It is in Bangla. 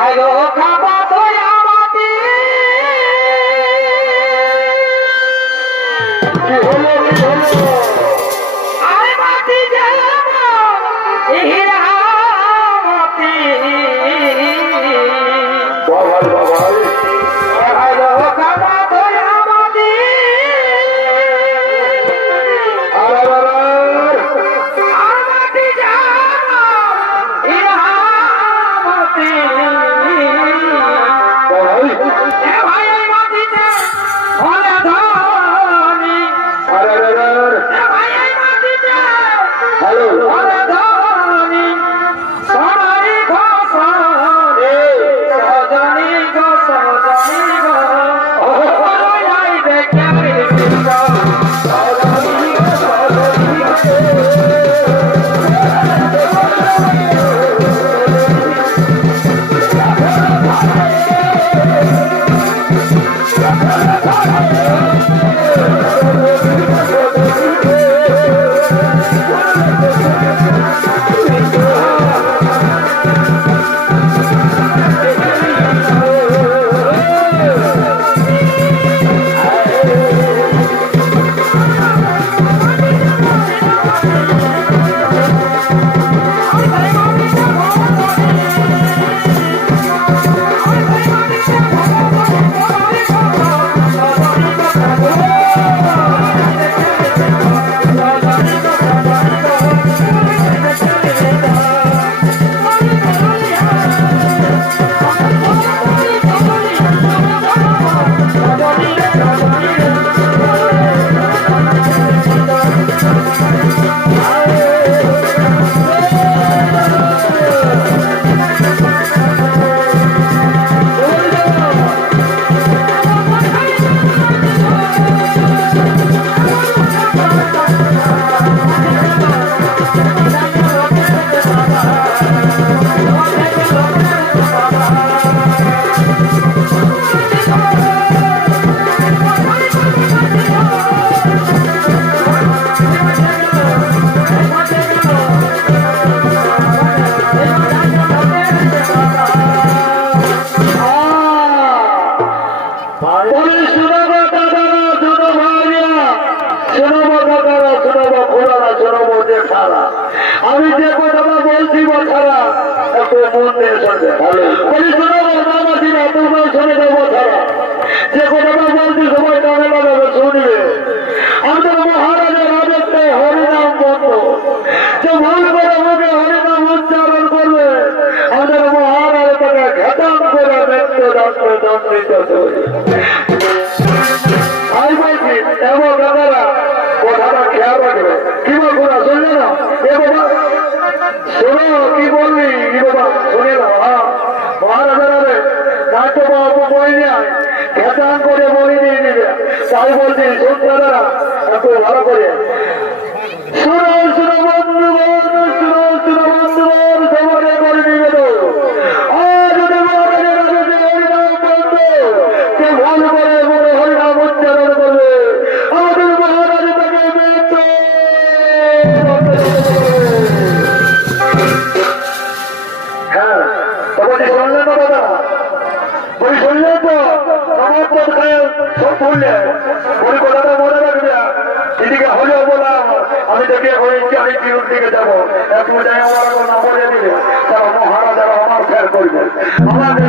আয়ো খাবা দয়া মাটি কি হলো আরে মাটি যাব হীরা মাটি বাবা আয়ো খাবা দয়া মাটি আরে আর মাটি যাব হীরা মাটি এ ভাই এই মাটিতে ভোলে ধনী এ ভাই এই মাটিতে হ্যালো ভোলে ধনী সবাই ঘোষণে সজনী গো সজনী গো ওই আই দেখে কৃষ্ণ সজনী গো সজনী আমি যে কথাটা বলছি বছরা একটু মন দিয়ে শুনবে বলি শোনাবো মামাসিরা তোমরাও শুনে দেবো ছাড়া যে কথাটা বলছি সবাই কানে লাগাবে শুনবে আমাদের মহারাজের রাজত্বে হরিনাম বন্ধ যে ভুল করে মুখে হরিনাম উচ্চারণ করবে আমাদের মহারাজ তাকে ঘেটান করে মৃত্যু দণ্ডিত আমি বলছি এমন দাদারা কথাটা খেয়াল রাখবে কি বলবো না শুনলে না এ বাবা শোনো কি বললি কি বাবা শুনে না মহারাজারে নাট্য বাবু বই নিয়ে ঘেটান করে বই নিয়ে নিবে তাই বলছি শোন দাদারা একটু ভালো করে শুনো শুনো বন্ধুগণ শুনো শুনো বন্ধুগণ সবারে করে নিবে তো আর যদি মহারাজের রাজত্বে হরিনাম বন্ধ কে ভুল করে বলে হরিনাম উচ্চারণ করবে আমাদের মহারাজ তাকে মৃত্যু হ্যাঁ তখন শুনলেন না দাদা বই শুনলেন তো সমর্থন খায় সব শুনলে ওই কথাটা মনে রাখবে এদিকে হলেও বললাম আমি দেখে হয়েছি আমি বিরুদ্ধ দিকে যাবো এক মিনিট আমার এখন না বলে দিলে তারা মহারাজারা আমার ফের করবে আমাদের